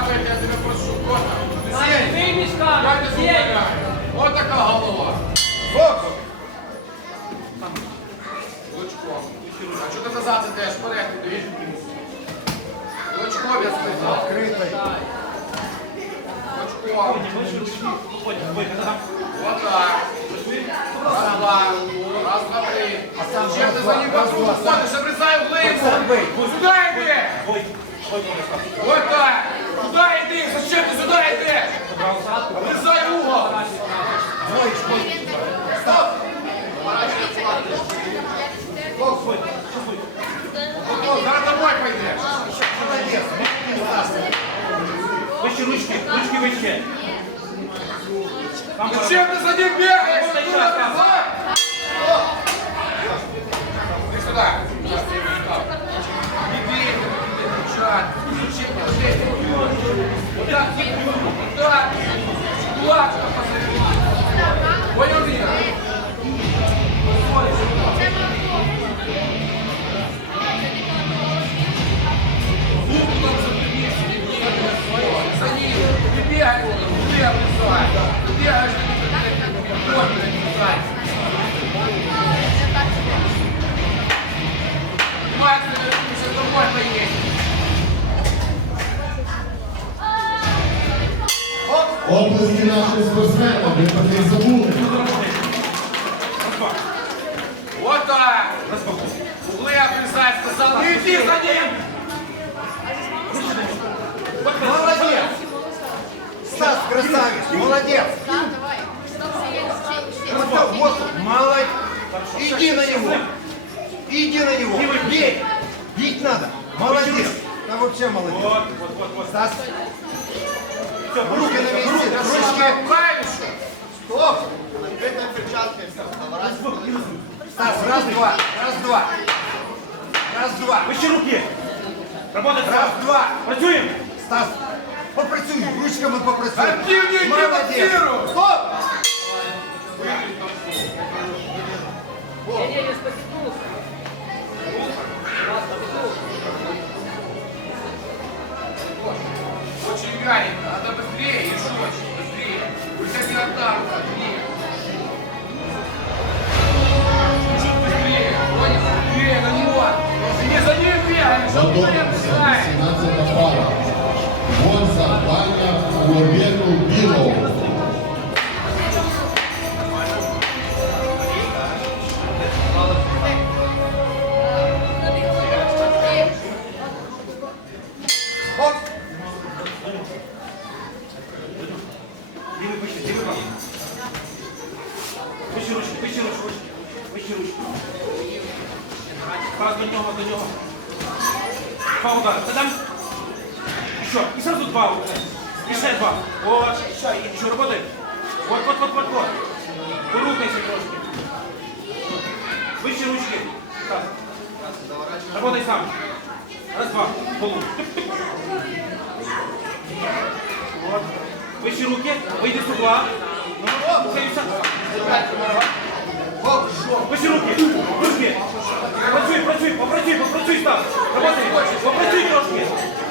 капає, я тебе прошу, кота. Я тебе збираю. Отака голова. Боку. Лучком. А що ти казав, це теж перехід, дивіться. Лучком я сказав. Відкритий. Лучком. так. Раз, два. Раз, два, три. Чим ти занімав? Ходиш, обрізай в лицю. Сюди! Йди. Отак. Сюди йди. Зачем ти сюди йдеш? Обрізай угол. Стоп. Зараз домой пойдеш. Вище ручки, ручки вище. Там Зачем ты за ним бегаешь? Вот Ты сейчас, туда там. назад. Иди сюда. Не бей, не кричат. Зачем ты здесь? Вот Оплески нашим спортсменам, ви про них забули. Вот так. Углы обрезать, сказал. Не иди за ним. Молодец! Стас, красавец! Молодец! Вот, вот, молодец! Иди на него! Иди на него! Бей! Бить надо! Молодец! Да вообще молодец! Вот, вот, вот, вот. Стас! Руки на месте! Ручки! Стоп! Стас, раз, два! Раз, два! Раз, два! Вище руки. Работай Раз, сразу. два! Працюємо. Стас, попрацюй, ручками попрацюй. Активнее Молодец. бегаешь. а он не Готовимося. обрезает. 17 пара. Гонза, Ваня, Лобєку, Білов. Оп! Лівий вище, лівий правий. Вище ручки, вище ручки, ручки. Вище ручки. Раз до нього, до нього. Два удара. Та там. Еще. И сразу два удара. И ще два. Вот. Еще, еще работай. Вот, вот, вот, вот, вот. Вырухайся трошки. Вище ручки. Так. Работай сам. Раз, два. Полу. Вот. Вище руки, вийди з угла. Вище руки, руки. Працюй, працюй, попрацюй, попрацюй, став. Работай, попрацюй трошки. Працюємо. Стоп!